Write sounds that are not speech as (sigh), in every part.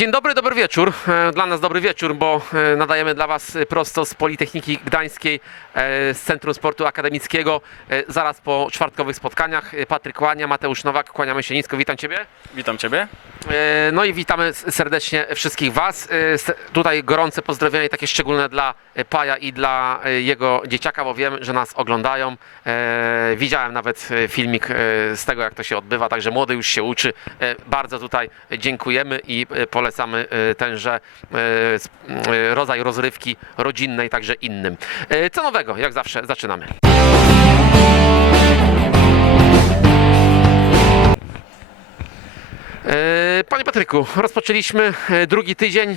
Dzień dobry, dobry wieczór. E, Dla nas dobry wieczór, bo e, nadajemy dla Was prosto z Politechniki Gdańskiej, e, z Centrum Sportu Akademickiego, zaraz po czwartkowych spotkaniach. Patryk Łania, Mateusz Nowak, kłaniamy się nisko, witam Ciebie. Witam Ciebie. No i witamy serdecznie wszystkich Was. Tutaj gorące pozdrowienia i takie szczególne dla Paja i dla jego dzieciaka, bo wiem, że nas oglądają. Widziałem nawet filmik z tego, jak to się odbywa, także młody już się uczy. Bardzo tutaj dziękujemy i e, polecamy e, tenże e, e, rodzaj rozrywki rodzinnej, także innym. Co nowego? Jak zawsze zaczynamy. Panie Patryku, rozpoczęliśmy drugi tydzień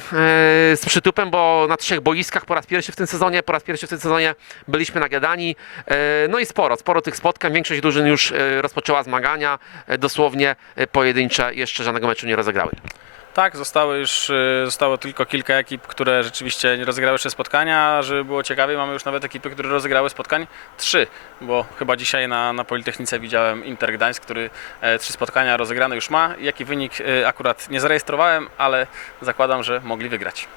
z przytupem, bo na trzech boiskach po raz pierwszy w tym sezonie, po raz pierwszy w tym sezonie byliśmy nagadani. E, No i sporo, sporo tych spotkań. Większość drużyn już rozpoczęła zmagania, dosłownie pojedyncze, jeszcze żadnego meczu nie rozegrały. Tak, zostały już, y, zostało tylko kilka ekip, które rzeczywiście nie rozegrały jeszcze spotkania. Żeby było ciekawie, mamy już nawet ekipy, które rozegrały spotkań trzy, bo chyba dzisiaj na, na Politechnice widziałem Inter Gdańsk, który e, trzy spotkania rozegrane już ma. Jaki wynik e, akurat nie zarejestrowałem, ale zakładam, że mogli wygrać.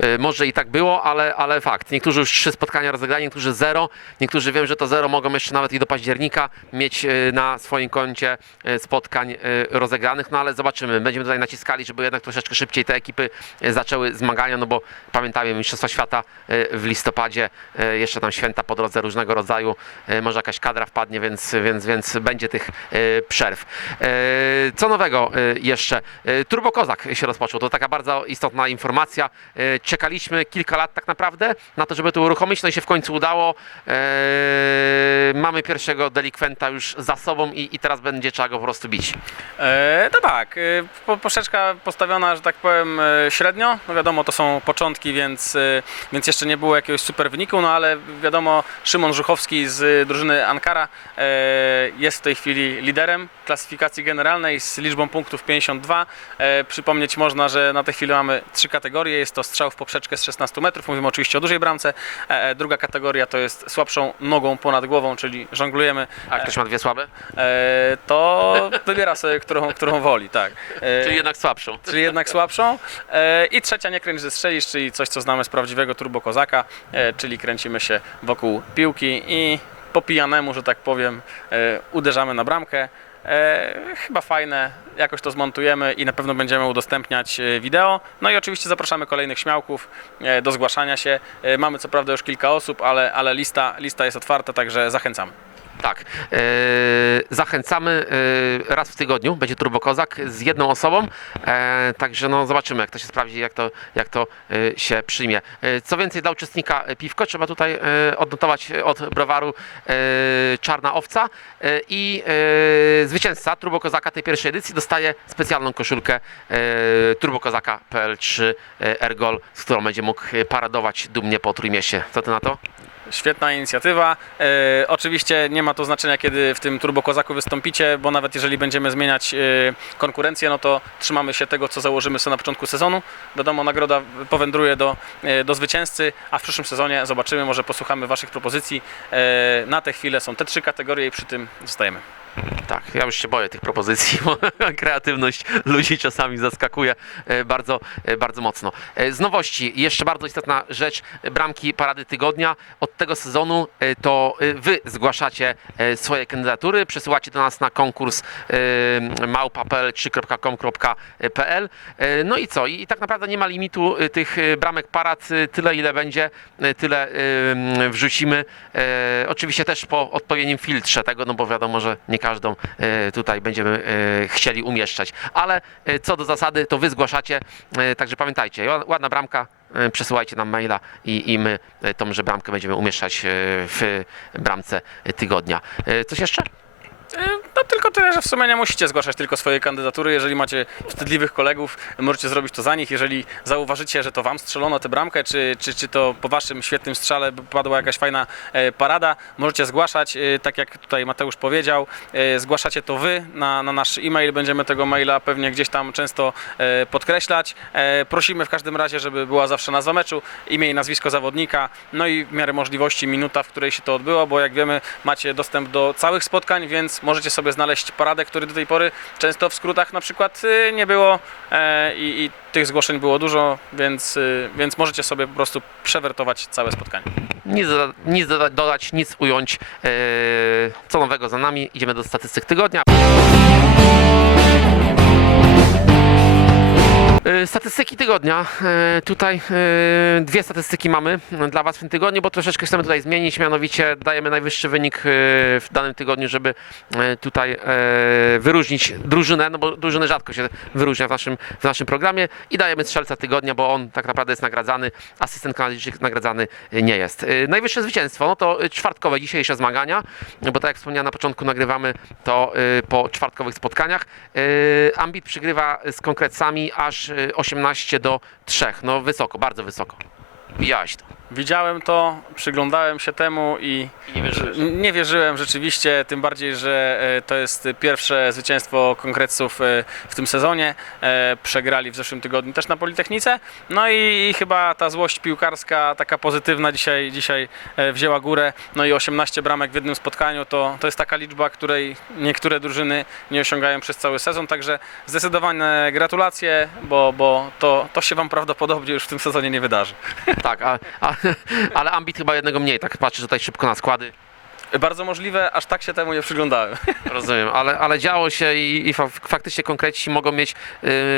E, Może i tak było, ale, ale fakt. Niektórzy już trzy spotkania rozegrali, niektórzy zero. Niektórzy wiem, że to zero mogą jeszcze nawet i do października mieć e, na swoim koncie e, spotkań rozegranych, no ale zobaczymy. Będziemy tutaj naciskali, żeby jednak troszeczkę szybciej te ekipy zaczęły zmagania, no bo pamiętajmy, Mistrzostwa Świata w listopadzie, jeszcze tam święta po drodze różnego rodzaju, może jakaś kadra wpadnie, więc, więc, więc będzie tych przerw. Co nowego jeszcze? Turbo Kozak się rozpoczął, to taka bardzo istotna informacja. E, Czekaliśmy kilka lat tak naprawdę na to, żeby to uruchomić, no i się w końcu udało. E, Mamy pierwszego delikwenta już za sobą i, i teraz będzie trzeba go po prostu bić. E, to tak, e, po, poszeczka postawiona, że tak powiem, średnio. No wiadomo, to są początki, więc, więc jeszcze nie było jakiegoś super wyniku, no ale wiadomo, Szymon Żuchowski z drużyny Ankara jest w tej chwili liderem klasyfikacji generalnej z liczbą punktów 52. E, przypomnieć można, że na tej chwili mamy trzy kategorie. Jest to strzał w poprzeczkę z 16 metrów, mówimy oczywiście o dużej bramce. E, e, druga kategoria to jest słabszą nogą ponad głową, czyli żonglujemy. A ktoś ma dwie słabe? E, to wybiera sobie, którą, którą woli, tak. Czyli jednak słabszą. czyli jednak słabszą. I trzecia nie kręć, że strzelisz, czyli coś, co znamy z prawdziwego turbo kozaka, e, czyli kręcimy się wokół piłki i po pijanemu, że tak powiem, uderzamy na bramkę. E, chyba fajne, jakoś to zmontujemy i na pewno będziemy udostępniać e, wideo. No i oczywiście zapraszamy kolejnych śmiałków e, do zgłaszania się. E, mamy co prawda już kilka osób, ale, ale lista, lista jest otwarta, także zachęcamy. Tak. E, zachęcamy e, raz w tygodniu, będzie Turbo Kozak z jedną osobą, e, także no zobaczymy jak to się sprawdzi, jak to, jak to się przyjmie. Co więcej dla uczestnika piwko trzeba tutaj odnotować od browaru Czarna Owca i zwycięzca Turbo Kozaka tej pierwszej edycji dostaje specjalną koszulkę e, Turbo Kozaka PL3 e, Ergol, z którą będzie mógł paradować dumnie po Trójmieście. Co ty na to? Świetna inicjatywa. E, oczywiście nie ma to znaczenia, kiedy w tym Turbo Kozaku wystąpicie, bo nawet jeżeli będziemy zmieniać e, konkurencję, no to trzymamy się tego, co założymy sobie na początku sezonu. Wiadomo, nagroda powędruje do, e, do zwycięzcy, a w przyszłym sezonie zobaczymy, może posłuchamy Waszych propozycji. E, na tę chwilę są te trzy kategorie i przy tym zostajemy. Tak, ja już się boję tych propozycji, (laughs) bo kreatywność ludzi czasami zaskakuje e, bardzo, e, bardzo mocno. E, Z nowości, jeszcze bardzo istotna rzecz, bramki Parady Tygodnia. Od tego sezonu to wy zgłaszacie swoje kandydatury, przesyłacie do nas na konkurs e, małpapel3.com.pl E, No i co? I tak naprawdę nie ma limitu tych bramek parad, tyle ile będzie, tyle wrzucimy. Oczywiście też po odpowiednim filtrze tego, no bo wiadomo, że nie każdą e, tutaj będziemy e, chcieli umieszczać. Ale e, co do zasady, to wy zgłaszacie, także pamiętajcie, ła- ładna bramka, przesyłajcie nam maila i, i my tąże bramkę będziemy umieszczać w bramce tygodnia. Coś jeszcze? No tylko tyle, że w sumie nie musicie zgłaszać tylko swojej kandydatury. Jeżeli macie wstydliwych kolegów, możecie zrobić to za nich. Jeżeli zauważycie, że to wam strzelono tę bramkę, czy, czy, czy to po waszym świetnym strzale padła jakaś fajna e, parada, możecie zgłaszać, e, tak jak tutaj Mateusz powiedział, e, zgłaszacie to wy na, na nasz e-mail, będziemy tego maila pewnie gdzieś tam często podkreślać. Prosimy w każdym razie, żeby była zawsze nazwa meczu, imię i nazwisko zawodnika, no i w miarę możliwości minuta, w której się to odbyło, bo jak wiemy macie dostęp do całych spotkań, więc możecie sobie sobie znaleźć paradę, który do tej pory często w skrótach na przykład y, nie było e, i, i tych zgłoszeń było dużo, więc, y, więc możecie sobie po prostu przewertować całe spotkanie. Nic, nic doda- dodać, nic ująć. Yy, co nowego za nami? Idziemy do statystyk tygodnia. Statystyki tygodnia. Yy, Tutaj yy, dwie statystyki mamy dla Was w tym tygodniu, bo troszeczkę chcemy tutaj zmienić. Mianowicie dajemy najwyższy wynik w danym tygodniu, żeby tutaj wyróżnić drużynę, no bo drużyny rzadko się wyróżnia w naszym, w naszym programie i dajemy strzelca tygodnia, bo on tak naprawdę jest nagradzany, asystent kanalicznych nagradzany nie jest. Najwyższe zwycięstwo, no to czwartkowe dzisiejsze zmagania, bo tak jak wspomniałem na początku nagrywamy to po czwartkowych spotkaniach. Ambit przygrywa z konkretcami aż 18 do 3. No wysoko, bardzo wysoko. Widziałeś to. Widziałem to, przyglądałem się temu i I nie wierzyłeś. nie wierzyłem rzeczywiście, tym bardziej, że e, to jest pierwsze zwycięstwo konkretców e, w tym sezonie. E, Przegrali w zeszłym tygodniu też na Politechnice. No i, i chyba ta złość piłkarska, taka pozytywna dzisiaj, dzisiaj e, wzięła górę. No i 18 bramek w jednym spotkaniu to, to jest taka liczba, której niektóre drużyny nie osiągają przez cały sezon. Także zdecydowane gratulacje, bo, bo to, to się Wam prawdopodobnie już w tym sezonie nie wydarzy. Tak, a, a, (laughs) ale Ambit chyba jednego mniej, tak patrzę tutaj szybko na składy. Bardzo możliwe, aż tak się temu nie przyglądałem. (laughs) Rozumiem, ale, ale działo się i, i fa faktycznie konkreci mogą mieć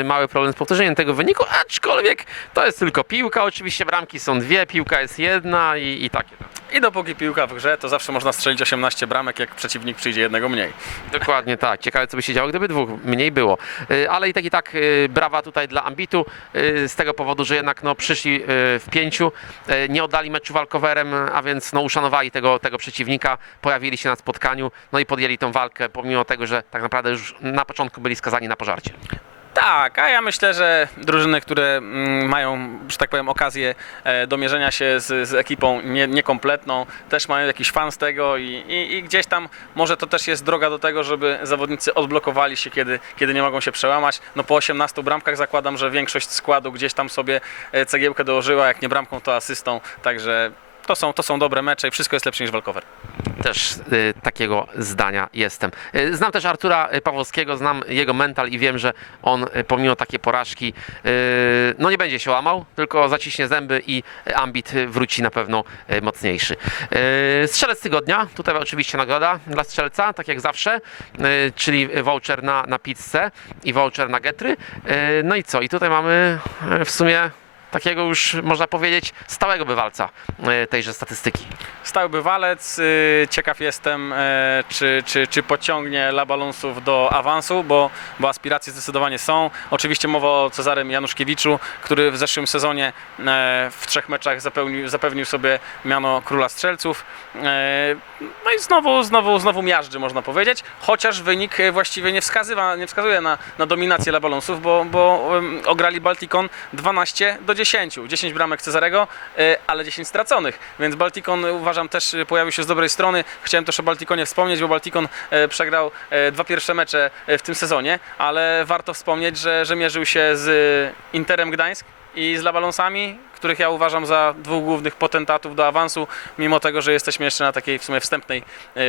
y, mały problem z powtórzeniem tego wyniku, aczkolwiek to jest tylko piłka, oczywiście bramki są dwie, piłka jest jedna i, i takie. tam. I dopóki piłka w grze, to zawsze można strzelić 18 bramek, jak przeciwnik przyjdzie jednego mniej. Dokładnie tak. Ciekawe, co by się działo, gdyby dwóch mniej było. Y, Ale i tak i tak y, brawa tutaj dla Ambitu y, z tego powodu, że jednak no, przyszli w pięciu, nie oddali meczu walkowerem, a więc no, uszanowali tego, tego przeciwnika, pojawili się na spotkaniu, no i podjęli tą walkę, pomimo tego, że tak naprawdę już na początku byli skazani na pożarcie. Tak, a ja myślę, że drużyny, które mm, mają, że tak powiem, okazję e, do mierzenia się z, z ekipą nie, niekompletną, też mają jakiś fan z tego i, i, i gdzieś tam może to też jest droga do tego, żeby zawodnicy odblokowali się, kiedy, kiedy nie mogą się przełamać. No po 18 bramkach zakładam, że większość składu gdzieś tam sobie e, cegiełkę dołożyła, jak nie bramką, to asystą, także to są, to są dobre mecze i wszystko jest lepsze niż walkover. Też y, takiego zdania jestem. Y, znam też Artura y, Pawłowskiego, znam jego mental i wiem, że on pomimo takiej porażki no nie będzie się łamał, tylko zaciśnie zęby i ambit wróci na pewno mocniejszy. Strzelec tygodnia, tutaj oczywiście nagroda dla strzelca, tak jak zawsze, czyli voucher na, na pizzę i voucher na getry. No i co? I tutaj mamy w sumie takiego już można powiedzieć stałego bywalca y, tejże statystyki. Stały bywalec, y, ciekaw jestem, e, czy, czy, czy pociągnie Labalonsów do awansu, bo, bo aspiracje zdecydowanie są. Oczywiście mowa o Cezarym Januszkiewiczu, który w zeszłym sezonie e, w trzech meczach zapewnił, zapewnił sobie miano króla strzelców. E, No i znowu, znowu, znowu miażdży można powiedzieć, chociaż wynik e, właściwie nie, wskazywa, nie wskazuje na, na dominację Labalonsów, bo, bo ograli Baltikon 12 do 10. 10 bramek Cezarego, e, ale 10 straconych, więc Baltikon uważam też e, pojawił się z dobrej strony. Chciałem też o Baltikonie wspomnieć, bo Baltikon przegrał dwa pierwsze mecze w tym sezonie, ale warto wspomnieć, że, że mierzył się z Interem Gdańsk i z Labalonsami, których ja uważam za dwóch głównych potentatów do awansu, mimo tego, że jesteśmy jeszcze na takiej w sumie wstępnej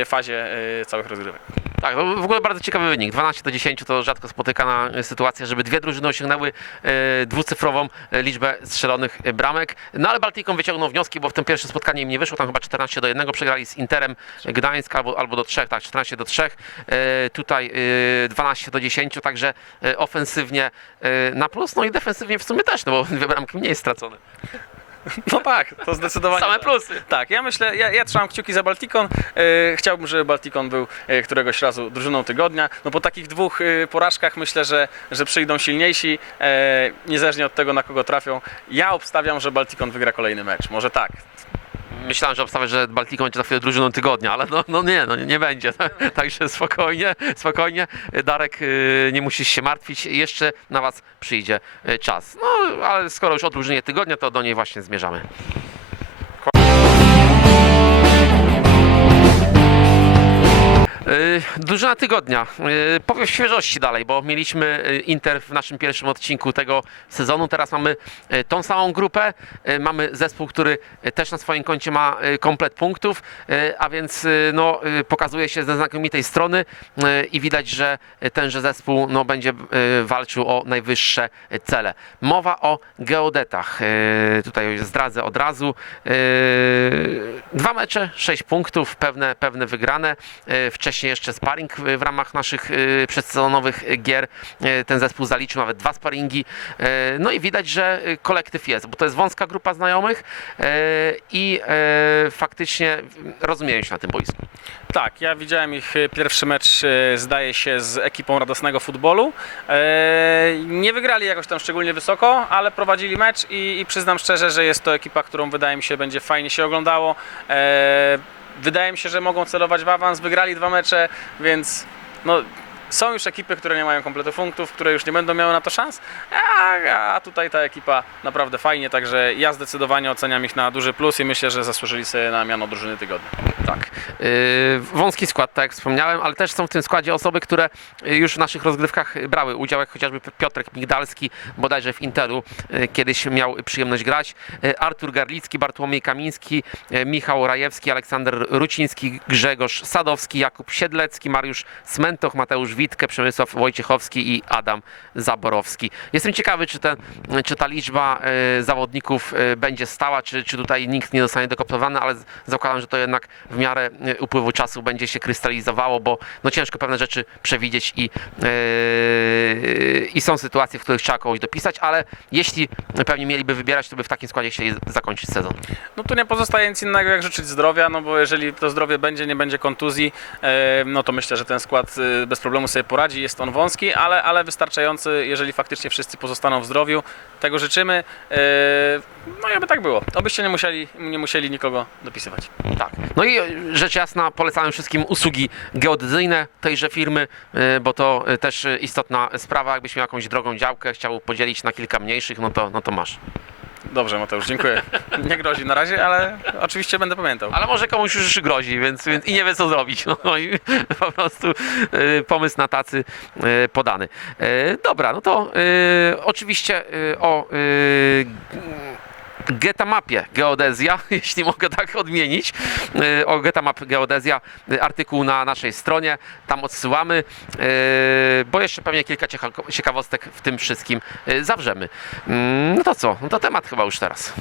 fazie całych rozgrywek. Tak, no w ogóle bardzo ciekawy wynik. 12 do 10 to rzadko spotykana sytuacja, żeby dwie drużyny osiągnęły e, dwucyfrową e, liczbę strzelonych e, bramek. No ale Baltiką wyciągnął wnioski, bo w tym pierwszym spotkaniu im nie wyszło, tam chyba 14 do 1 przegrali z Interem Gdańsk albo, albo do 3, tak, 14 do 3. E, tutaj e, 12 do 10, także ofensywnie na plus, no i defensywnie w sumie też, no bo dwie bramki mniej stracone. No tak, to zdecydowanie. Same tak. plusy. Tak, ja myślę, ja, ja trzymam kciuki za Baltikon. E, chciałbym, żeby Baltikon był e, któregoś razu drużyną tygodnia. No po takich dwóch e, porażkach myślę, że, że przyjdą silniejsi, e, niezależnie od tego, na kogo trafią. Ja obstawiam, że Baltikon wygra kolejny mecz. Może tak. Myślałem, że obstawię, że Baltiką będzie za chwilę drużyną tygodnia, ale no, no nie, no nie będzie. (laughs) Także spokojnie, spokojnie. Darek, yy, nie musisz się martwić. Jeszcze na Was przyjdzie yy, czas. No, ale skoro już o drużynie tygodnia, to do niej właśnie zmierzamy. Drużyna tygodnia. Yy, Powiem świeżości dalej, bo mieliśmy yy, Inter w naszym pierwszym odcinku tego sezonu. Teraz mamy tą samą grupę. Mamy zespół, który też na swoim koncie ma komplet punktów, a więc no, pokazuje się ze znakomitej strony i widać, że tenże zespół no, będzie walczył o najwyższe cele. Mowa o geodetach. Tutaj zdradzę od razu. Dwa mecze, sześć punktów, pewne, pewne wygrane. Yy, Wcześniej jeszcze sparring w ramach naszych yy, przedsezonowych gier. Yy, Ten zespół zaliczył nawet dwa sparingi. Yy, No i widać, że kolektyw jest, bo to jest wąska grupa znajomych i faktycznie rozumieją się na tym boisku. Tak, ja widziałem ich pierwszy mecz, zdaje się, z ekipą radosnego futbolu. Nie wygrali jakoś tam szczególnie wysoko, ale prowadzili mecz i, i przyznam szczerze, że jest to ekipa, którą wydaje mi się będzie fajnie się oglądało. Wydaje mi się, że mogą celować w awans, wygrali dwa mecze, więc no, są już ekipy, które nie mają kompletu punktów, które już nie będą miały na to szans, a, a tutaj ta ekipa naprawdę fajnie, także ja zdecydowanie oceniam ich na duży plus i myślę, że zasłużyli sobie na miano drużyny tygodnia. Tak. Yy, Wąski skład, tak jak wspomniałem, ale też są w tym składzie osoby, które już w naszych rozgrywkach brały udział, jak chociażby Piotrek Migdalski, bodajże w Intelu yy, kiedyś miał przyjemność grać, yy, Artur Garlicki, Bartłomiej Kamiński, yy, Michał Rajewski, Aleksander Ruciński, Grzegorz Sadowski, Jakub Siedlecki, Mariusz Smentoch, Mateusz Witkę, Przemysław Wojciechowski i Adam Zaborowski. Jestem ciekawy, czy, ten, czy ta liczba yy, zawodników yy, będzie stała, czy, czy tutaj nikt nie zostanie dokoptowany, ale zakładam, że to jednak w miarę y, upływu czasu będzie się krystalizowało, bo no ciężko pewne rzeczy przewidzieć i, i są sytuacje, w których trzeba kogoś dopisać, ale jeśli pewnie mieliby wybierać, to by w takim składzie chcieli zakończyć sezon. No tu nie pozostaje nic innego jak życzyć zdrowia, no bo jeżeli to zdrowie będzie, nie będzie kontuzji, no to myślę, że ten skład bez problemu sobie poradzi. Jest on wąski, ale, ale wystarczający, jeżeli faktycznie wszyscy pozostaną w zdrowiu. Tego życzymy. E, No i aby tak było. Obyście nie musieli, nie musieli nikogo dopisywać. Tak. No i rzecz jasna polecamy wszystkim usługi geodezyjne tejże firmy, y, bo to y, też istotna sprawa. Jakbyś miał jakąś drogą działkę, chciał podzielić na kilka mniejszych, no to, no to masz. Dobrze, Mateusz, dziękuję. (laughs) Nie grozi na razie, ale oczywiście będę pamiętał. Ale może komuś już grozi, więc, więc i nie wie co zrobić. (laughs) No i po prostu y, pomysł na tacy y, podany. Y, dobra, no to y, oczywiście y, o y, Getamapie Geodezja, (laughs) jeśli mogę tak odmienić, y, o Getamap Geodezja, y, artykuł na naszej stronie, tam odsyłamy, y, bo jeszcze pewnie kilka cieka- ciekawostek w tym wszystkim zawrzemy. Mm, No to co, no to temat chyba już teraz.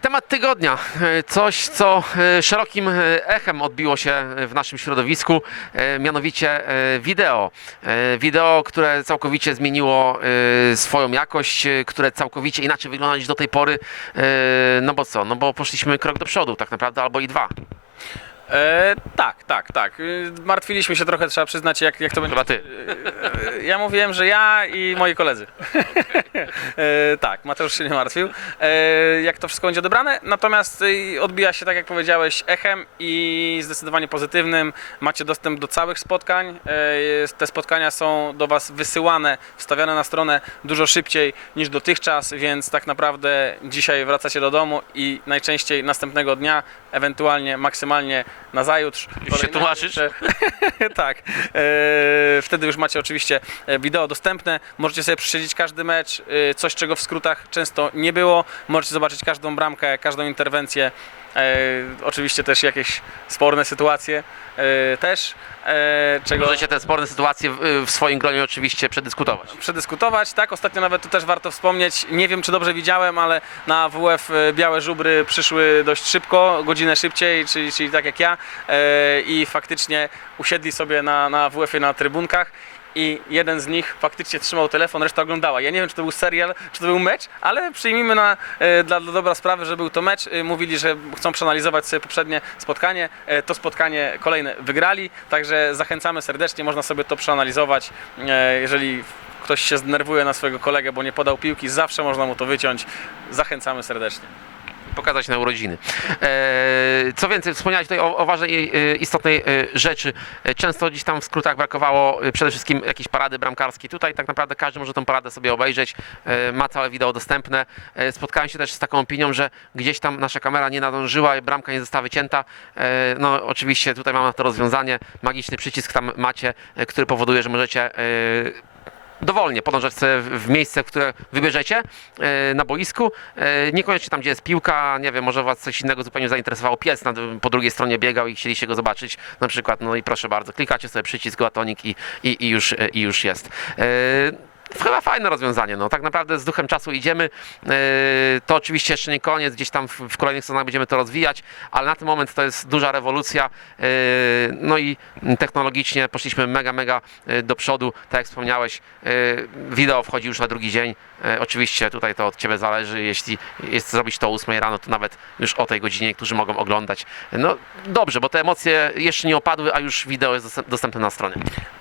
Temat tygodnia. E, Coś, co e, szerokim e, echem odbiło się w naszym środowisku, e, mianowicie e, wideo. E, Wideo, które całkowicie zmieniło e, swoją jakość, e, które całkowicie inaczej wygląda niż do tej pory. E, No bo co? No bo poszliśmy krok do przodu tak naprawdę, albo i dwa. E, tak, tak, tak. Y, Martwiliśmy się trochę, trzeba przyznać, jak, jak to będzie. Chyba ty. E, Ja mówiłem, że ja i moi koledzy. e, tak, Mateusz się nie martwił. E, jak to wszystko będzie odebrane. Natomiast e, odbija się, tak jak powiedziałeś, echem i zdecydowanie pozytywnym. Macie dostęp do całych spotkań. E, jest- te spotkania są do Was wysyłane, wstawiane na stronę dużo szybciej niż dotychczas, więc tak naprawdę dzisiaj wracacie do domu i najczęściej następnego dnia, ewentualnie maksymalnie na zajutrz. się kolejnego tłumaczysz? (laughs) tak. E, wtedy już macie oczywiście e, wideo dostępne. Możecie sobie przesiedzieć każdy mecz, e, coś czego w skrótach często nie było. Możecie zobaczyć każdą bramkę, każdą interwencję. Oczywiście też jakieś sporne sytuacje też. E, czego Możecie te sporne sytuacje w, w swoim gronie oczywiście przedyskutować. przedyskutować, tak? Ostatnio nawet tu też warto wspomnieć, nie wiem czy dobrze widziałem, ale na WF e, białe żubry przyszły dość szybko, godzinę szybciej, czyli, czyli tak jak ja e, i faktycznie usiedli sobie na, na WF-ie na trybunkach i jeden z nich faktycznie trzymał telefon, reszta oglądała. Ja nie wiem, czy to był serial, czy to był mecz, ale przyjmijmy na, e, dla, dla dobra sprawy, że był to mecz. E, Mówili, że chcą przeanalizować sobie poprzednie spotkanie. E, To spotkanie kolejne wygrali, także zachęcamy serdecznie, można sobie to przeanalizować. Jeżeli ktoś się zdenerwuje na swojego kolegę, bo nie podał piłki, zawsze można mu to wyciąć. Zachęcamy serdecznie. Pokazać na urodziny. E, co więcej, wspomniałeś tutaj o, o ważnej, e, istotnej e, rzeczy. Często gdzieś tam w skrótach brakowało przede wszystkim jakiejś parady bramkarskiej. Tutaj tak naprawdę każdy może tę paradę sobie obejrzeć, ma całe wideo dostępne. Spotkałem się też z taką opinią, że gdzieś tam nasza kamera nie nadążyła i bramka nie została wycięta. No oczywiście tutaj mamy na to rozwiązanie. Magiczny przycisk tam macie, który powoduje, że możecie dowolnie podążać w miejsce, które wybierzecie e, na boisku. E, Niekoniecznie tam, gdzie jest piłka, nie wiem, może was coś innego zupełnie zainteresowało. Pies na, po drugiej stronie biegał i chcieliście go zobaczyć na przykład, no i proszę bardzo, klikacie sobie przycisk Atonik i, i, i, już, e, i już jest. E, Chyba fajne rozwiązanie, no tak naprawdę z duchem czasu idziemy. E, To oczywiście jeszcze nie koniec, gdzieś tam w, kolejnych stronach będziemy to rozwijać, ale na ten moment to jest duża rewolucja. E, No i technologicznie poszliśmy mega, mega e, do przodu, tak jak wspomniałeś, wideo wchodzi już na drugi dzień. E, Oczywiście tutaj to od Ciebie zależy, jeśli jest zrobić to o 8 rano, to nawet już o tej godzinie niektórzy mogą oglądać. No dobrze, bo te emocje jeszcze nie opadły, a już wideo jest dostęp- dostępne na stronie.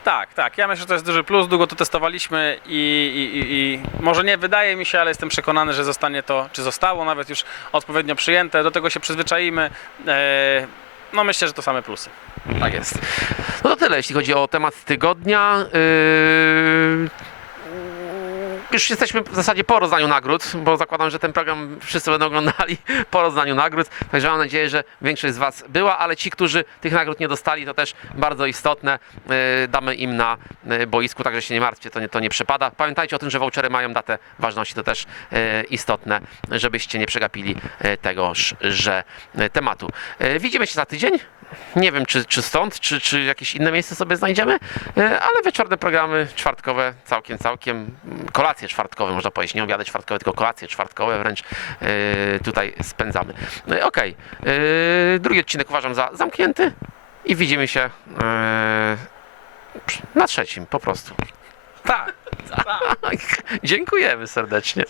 Tak, tak. Ja myślę, że to jest duży plus. Długo to testowaliśmy i, i, i, i może nie wydaje mi się, ale jestem przekonany, że zostanie to, czy zostało nawet już odpowiednio przyjęte. Do tego się przyzwyczaimy. E, no myślę, że to same plusy. Tak jest. No to tyle, jeśli chodzi o temat tygodnia. Yy, Już jesteśmy w zasadzie po rozdaniu nagród, bo zakładam, że ten program wszyscy będą oglądali po rozdaniu nagród. Także mam nadzieję, że większość z Was była, ale ci, którzy tych nagród nie dostali, to też bardzo istotne. Yy, Damy im na yy, boisku, także się nie martwcie, to nie, to nie przypada. Pamiętajcie o tym, że vouchery mają datę ważności, to też yy, istotne, żebyście nie przegapili tegoż, że tematu. Widzimy się za tydzień. Nie wiem, czy, czy stąd, czy, czy jakieś inne miejsce sobie znajdziemy, e, ale wieczorne programy czwartkowe, całkiem, całkiem, kolacje czwartkowe, można powiedzieć, nie obiady czwartkowe, tylko kolacje czwartkowe wręcz e, tutaj spędzamy. E, Okej, E, drugi odcinek uważam za zamknięty i widzimy się na trzecim po prostu. Tak. (laughs) Dziękujemy serdecznie.